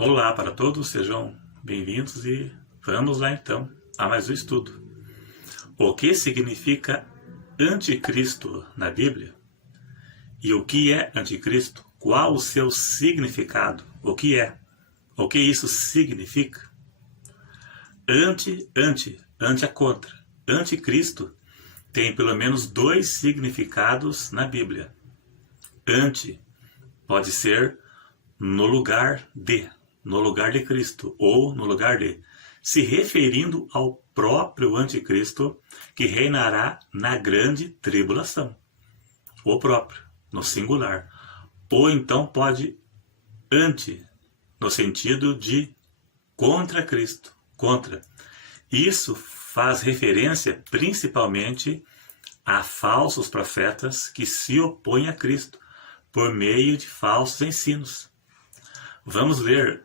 Olá para todos, sejam bem-vindos e vamos lá então a mais um estudo. O que significa anticristo na Bíblia? E o que é anticristo? Qual o seu significado? O que é? O que isso significa? Anti é contra. Anticristo tem pelo menos dois significados na Bíblia. Anti pode ser no lugar de Cristo, ou no lugar de, se referindo ao próprio anticristo que reinará na grande tribulação. O próprio, no singular. Ou então pode anti, no sentido de contra Cristo, contra. Isso faz referência principalmente a falsos profetas que se opõem a Cristo por meio de falsos ensinos. Vamos ler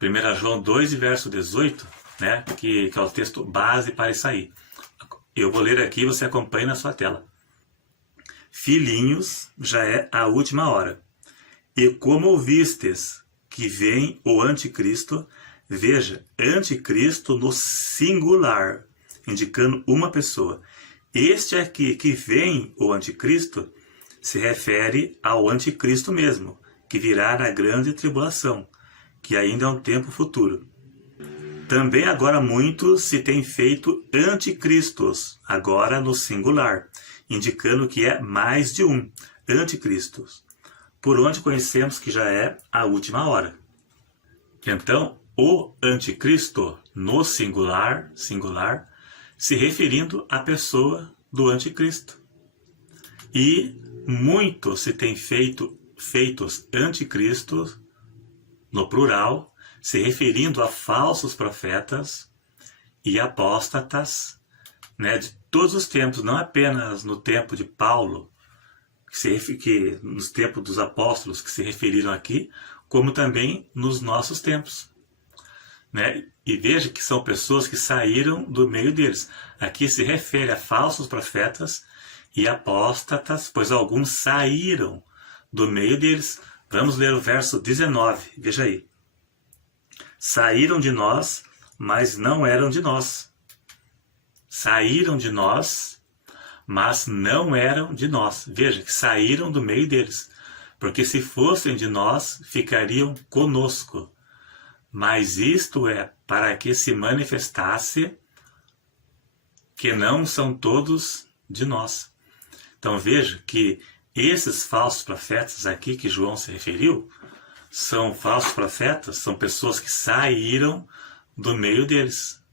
1 João 2, verso 18, né, que é o texto base para isso aí. Eu vou ler aqui e você acompanha na sua tela. Filhinhos, já é a última hora. E como ouvistes que vem o anticristo, veja, anticristo no singular, indicando uma pessoa. Este aqui que vem o anticristo se refere ao anticristo mesmo, que virá na grande tribulação, que ainda é um tempo futuro. Também agora muitos se têm feito anticristos, agora no singular, indicando que é mais de um, anticristos, por onde conhecemos que já é a última hora. Então, o anticristo no singular, se referindo à pessoa do anticristo. E muitos se têm feitos anticristos, no plural, se referindo a falsos profetas e apóstatas, né, de todos os tempos, não apenas no tempo de Paulo, que nos tempos dos apóstolos que se referiram aqui, como também nos nossos tempos. Né? E veja que são pessoas que saíram do meio deles. Aqui se refere a falsos profetas e apóstatas, pois alguns saíram do meio deles. Vamos ler o verso 19, veja aí. Saíram de nós, mas não eram de nós. Saíram de nós, mas não eram de nós. Veja que saíram do meio deles, porque se fossem de nós, ficariam conosco. Mas isto é para que se manifestasse que não são todos de nós. Então veja que esses falsos profetas aqui que João se referiu, são falsos profetas, são pessoas que saíram do meio deles.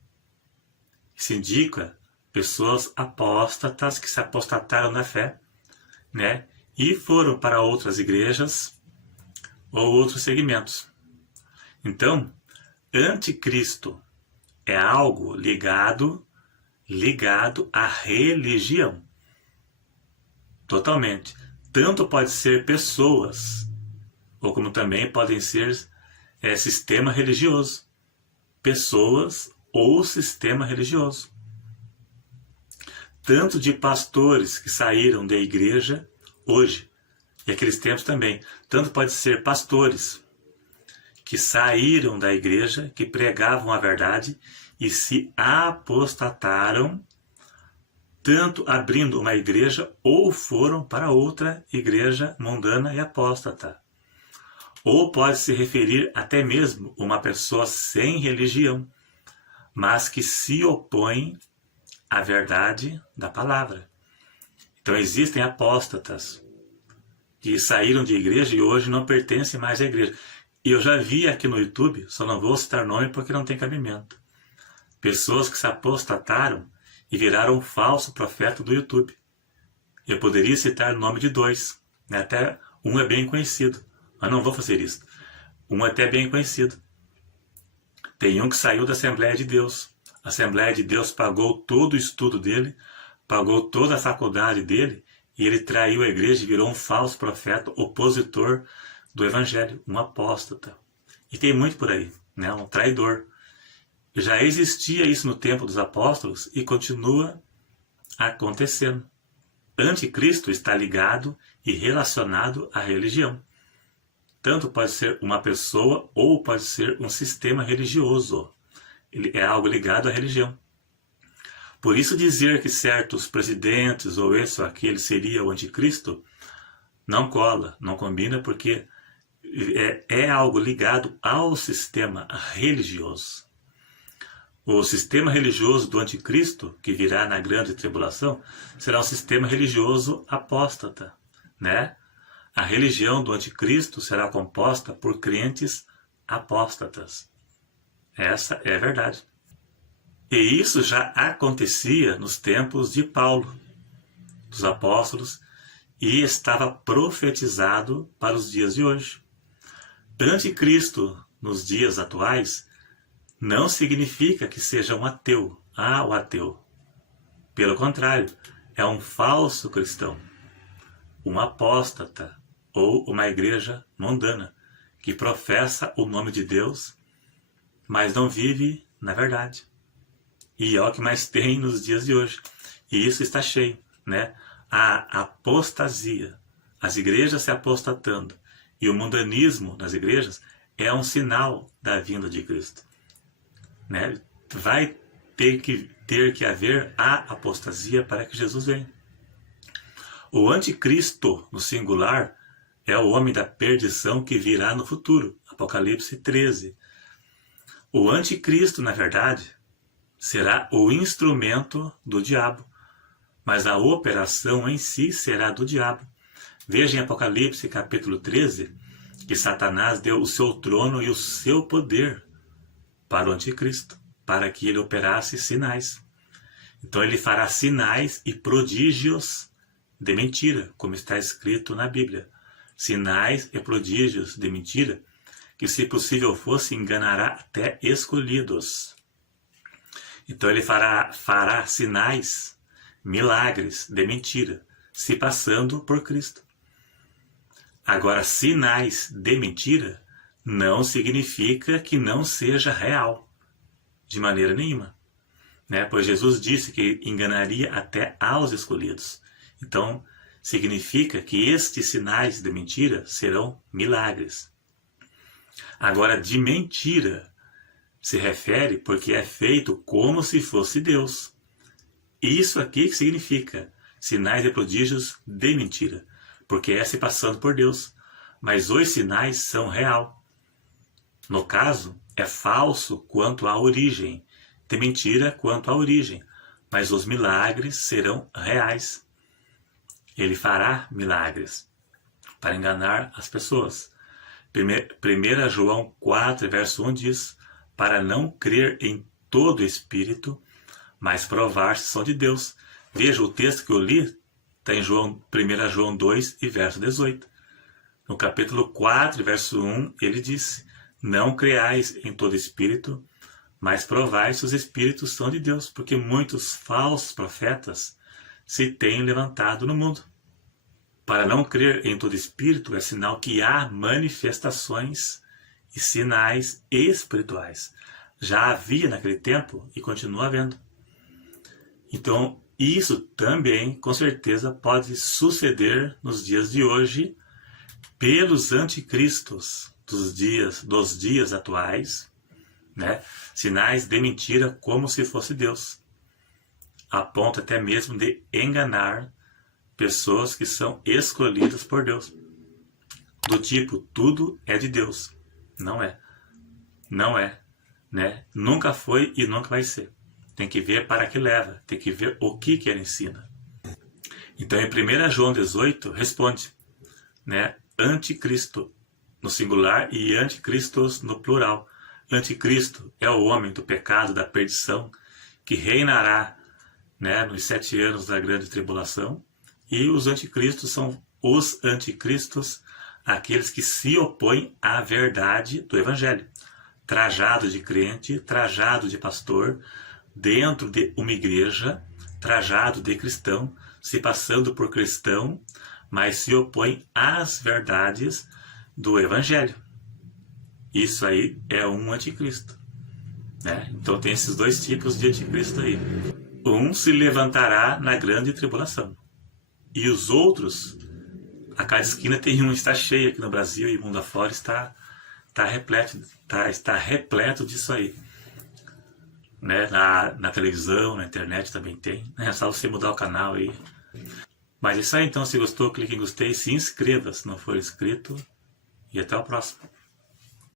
Isso indica pessoas apóstatas que se apostataram na fé, né? E foram para outras igrejas ou outros segmentos. Então, anticristo é algo ligado à religião. Totalmente. Tanto pode ser pessoas, ou como também podem ser sistema religioso. Pessoas ou sistema religioso. Tanto de pastores que saíram da igreja hoje, e aqueles tempos também. Tanto pode ser pastores que saíram da igreja, que pregavam a verdade e se apostataram, tanto abrindo uma igreja ou foram para outra igreja mundana e apóstata. Ou pode se referir até mesmo a uma pessoa sem religião, mas que se opõe à verdade da palavra. Então existem apóstatas que saíram de igreja e hoje não pertencem mais à igreja. E eu já vi aqui no YouTube, só não vou citar nome porque não tem cabimento, pessoas que se apostataram e viraram um falso profeta do YouTube. Eu poderia citar o nome de dois, né? Até um é bem conhecido, mas não vou fazer isso. Um é até bem conhecido. Tem um que saiu da Assembleia de Deus. A Assembleia de Deus pagou todo o estudo dele, pagou toda a faculdade dele, e ele traiu a igreja e virou um falso profeta, opositor do Evangelho, um apóstata. E tem muito por aí, né? Um traidor. Já existia isso no tempo dos apóstolos e continua acontecendo. Anticristo está ligado e relacionado à religião. tanto pode ser uma pessoa ou pode ser um sistema religioso. Ele é algo ligado à religião. Por isso dizer que certos presidentes ou esse ou aquele seria o anticristo não cola, não combina, porque é algo ligado ao sistema religioso. O sistema religioso do anticristo, que virá na grande tribulação, será um sistema religioso apóstata, né? A religião do anticristo será composta por crentes apóstatas. Essa é a verdade. E isso já acontecia nos tempos de Paulo, dos apóstolos, e estava profetizado para os dias de hoje. Anticristo, nos dias atuais, não significa que seja um ateu. O ateu. Pelo contrário, é um falso cristão, um apóstata ou uma igreja mundana que professa o nome de Deus, mas não vive na verdade. E é o que mais tem nos dias de hoje. E isso está cheio, né? A apostasia, as igrejas se apostatando e o mundanismo nas igrejas é um sinal da vinda de Cristo, né? Vai ter que haver a apostasia para que Jesus venha. O anticristo, no singular, é o homem da perdição que virá no futuro. Apocalipse 13. O anticristo, na verdade, será o instrumento do diabo, mas a operação em si será do diabo. Veja em Apocalipse capítulo 13 que Satanás deu o seu trono e o seu poder para o anticristo, para que ele operasse sinais. Então ele fará sinais e prodígios de mentira, como está escrito na Bíblia. Sinais e prodígios de mentira, que se possível fosse, enganará até escolhidos. Então ele fará sinais, milagres de mentira, se passando por Cristo. Agora, sinais de mentira não significa que não seja real, de maneira nenhuma, né? Pois Jesus disse que enganaria até aos escolhidos. Então, significa que estes sinais de mentira serão milagres. Agora, de mentira se refere porque é feito como se fosse Deus. Isso aqui que significa sinais e prodígios de mentira, porque é se passando por Deus. Mas os sinais são real. No caso, é falso quanto à origem, de mentira quanto à origem, mas os milagres serão reais. Ele fará milagres para enganar as pessoas. 1 João 4, verso 1 diz: para não crer em todo espírito, mas provar se são de Deus. Veja o texto que eu li, está em 1 João 2 e verso 18. No capítulo 4, verso 1, ele disse: não creais em todo espírito, mas provai se os espíritos são de Deus, porque muitos falsos profetas se têm levantado no mundo. Para não crer em todo espírito é sinal que há manifestações e sinais espirituais. Já havia naquele tempo e continua havendo. Então, isso também, com certeza, pode suceder nos dias de hoje pelos anticristos dos dias atuais, né? Sinais de mentira como se fosse Deus, a ponto até mesmo de enganar pessoas que são escolhidas por Deus. Do tipo, tudo é de Deus. Não é. Não é, né? Nunca foi e nunca vai ser. Tem que ver para que leva, tem que ver o que ele ensina. Então, em 1 João 18, responde, né? Anticristo no singular e anticristos no plural. Anticristo é o homem do pecado, da perdição, que reinará, né, nos 7 anos da grande tribulação. E os anticristos são os anticristos, aqueles que se opõem à verdade do Evangelho. Trajado de crente, trajado de pastor, dentro de uma igreja, trajado de cristão, se passando por cristão, mas se opõe às verdades do Evangelho. Isso aí é um anticristo, né? Então tem esses dois tipos de anticristo aí. Um se levantará na grande tribulação, e os outros, A cada esquina tem um, está cheio aqui no Brasil e mundo afora está repleto disso aí. Né? Na televisão, na internet também tem. É só você mudar o canal aí. Mas é isso aí, então. Se gostou, clique em gostei. Se inscreva se não for inscrito. E até o próximo.